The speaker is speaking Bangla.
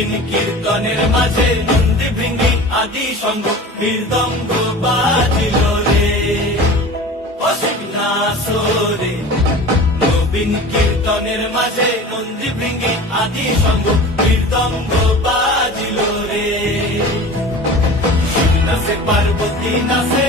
নবীন কীর্তনের মাঝে নন্দী ভৃঙ্গি আদি সঙ্গ মৃদঙ্গ বাজিল রে, অসীম নাসরে। নবীন কীর্তনের মাঝে নন্দী ভৃঙ্গি আদি সঙ্গ মৃদঙ্গ বাজিল রে। শিব নাচে পার্বতী নাচে